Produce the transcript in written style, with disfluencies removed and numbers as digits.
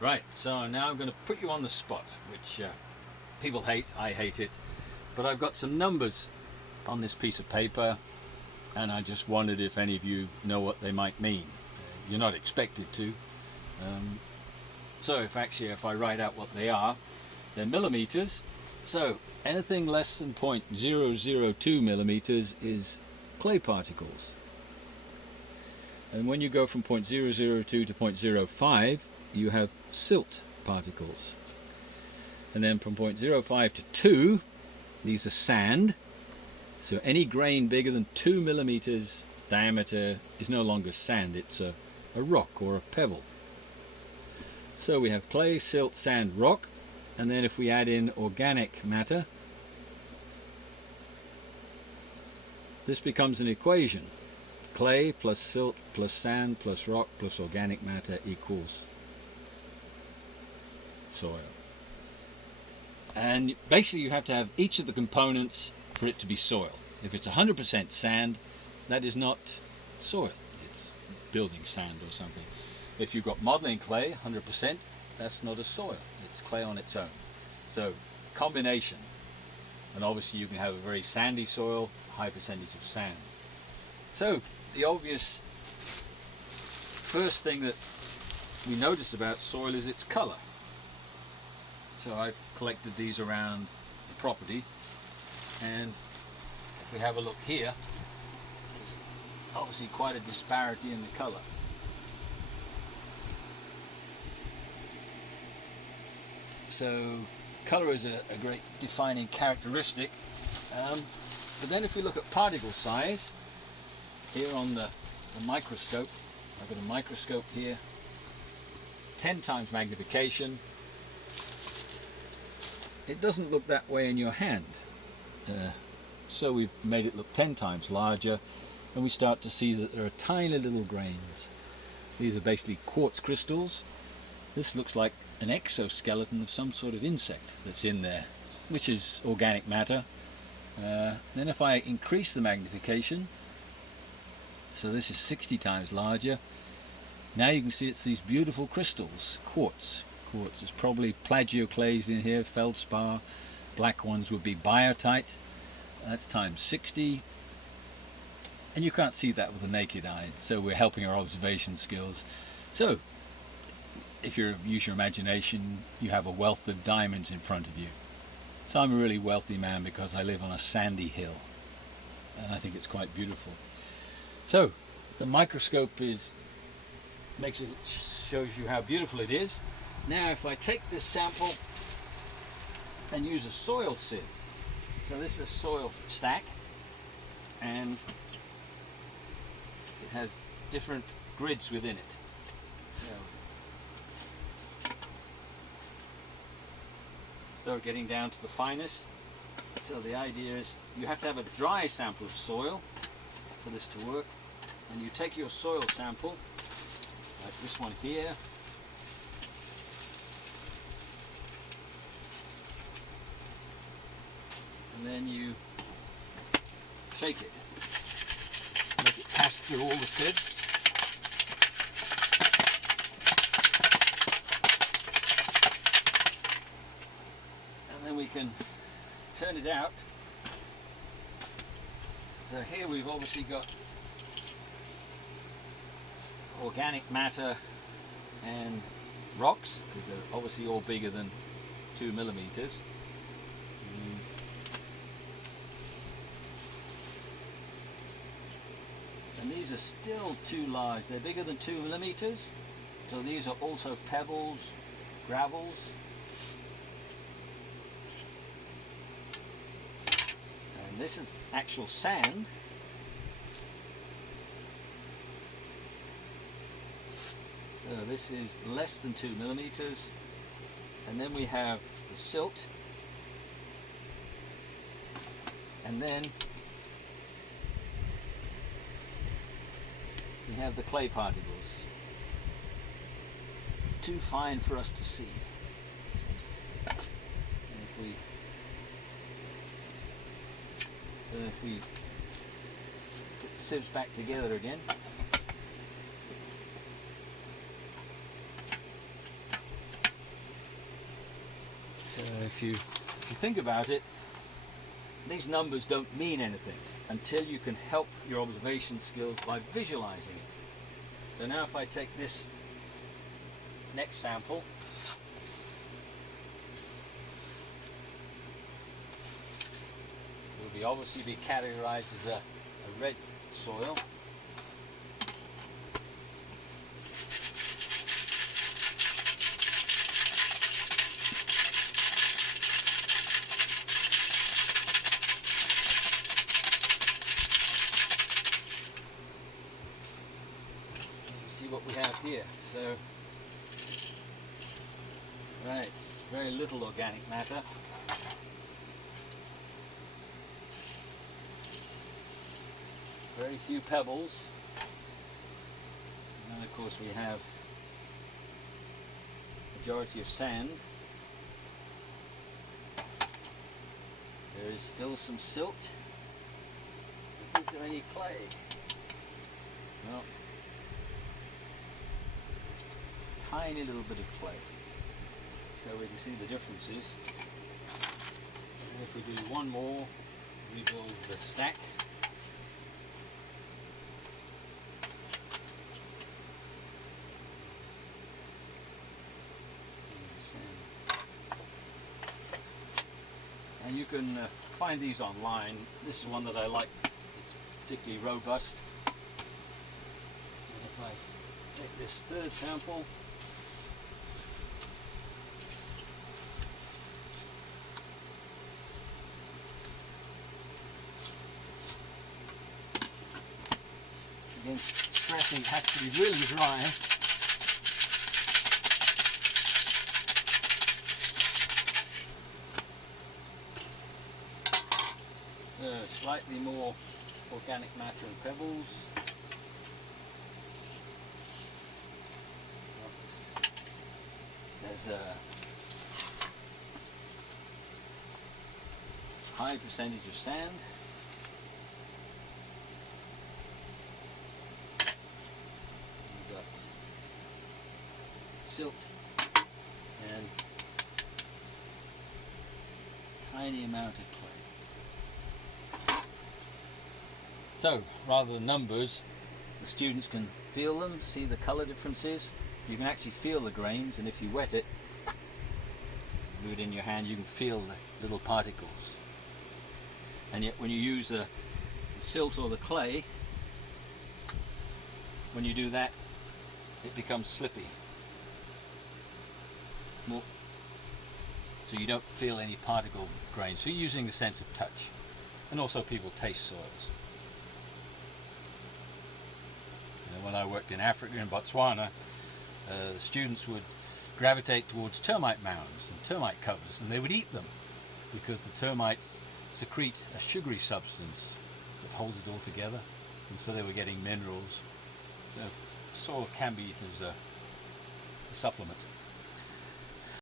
Right, so now I'm going to put you on the spot, which people hate, I hate it, but I've got some numbers on this piece of paper and I just wondered if any of you know what they might mean. You're not expected to. So if I write out what they are, they're millimeters. So anything less than 0.002 millimeters is clay particles. And when you go from 0.002 to 0.05, you have silt particles. And then from 0.05 to 2, these are sand. So any grain bigger than 2 millimeters diameter is no longer sand, it's a rock or a pebble. So we have clay, silt, sand, rock, and then if we add in organic matter, this becomes an equation. Clay plus silt plus sand plus rock plus organic matter equals soil. And basically you have to have each of the components for it to be soil. If it's 100% sand, that is not soil, it's building sand or something. If you've got modeling clay, 100%, that's not a soil, it's clay on its own. So combination, and obviously you can have a very sandy soil, high percentage of sand. So the obvious first thing that we notice about soil is its color. So I've collected these around the property, and if we have a look here, there's obviously quite a disparity in the color. So color is a great defining characteristic, but then if we look at particle size, here on the microscope, I've got a microscope here, 10 times magnification. It doesn't look that way in your hand, so we've made it look 10 times larger, and we start to see that there are tiny little grains. These are basically quartz crystals. This looks like an exoskeleton of some sort of insect that's in there, which is organic matter. Then if I increase the magnification, so this is 60 times larger, now you can see it's these beautiful crystals, quartz. There's probably plagioclase in here, feldspar. Black ones would be biotite. That's times 60. And you can't see that with the naked eye, so we're helping our observation skills. So if you use your imagination, you have a wealth of diamonds in front of you. So I'm a really wealthy man because I live on a sandy hill, and I think it's quite beautiful. So the microscope shows you how beautiful it is. Now if I take this sample and use a soil sieve, so this is a soil stack, and it has different grids within it. So getting down to the finest. So the idea is you have to have a dry sample of soil for this to work, and you take your soil sample, like this one here, and then you shake it, make it pass through all the sieves. And then we can turn it out. So here we've obviously got organic matter and rocks, because they're obviously all bigger than 2 millimeters. And these are still too large, they're bigger than 2 millimeters. So these are also pebbles, gravels. And this is actual sand. So this is less than 2 millimeters. And then we have the silt. And then we have the clay particles. Too fine for us to see. And if we put the sieves back together again, So if you think about it, these numbers don't mean anything until you can help your observation skills by visualizing it. So now if I take this next sample, it will obviously be categorized as a red soil. See what we have here. So, right, very little organic matter. Very few pebbles. And then of course we have majority of sand. There is still some silt. Is there any clay? No. Tiny little bit of clay, so we can see the differences. And if we do one more, rebuild the stack. And you can find these online. This is one that I like. It's particularly robust. And if I take this third sample, again, stressing it has to be really dry. So slightly more organic matter and pebbles. There's a high percentage of sand. Silt and tiny amount of clay. So rather than numbers, the students can feel them, see the colour differences. You can actually feel the grains, and if you wet it, do it in your hand, you can feel the little particles. And yet when you use the silt or the clay, when you do that, it becomes slippy. So you don't feel any particle grains. So you're using the sense of touch. And also people taste soils. When I worked in Africa, in Botswana, the students would gravitate towards termite mounds and termite covers, and they would eat them because the termites secrete a sugary substance that holds it all together, and so they were getting minerals. So soil can be eaten as a supplement.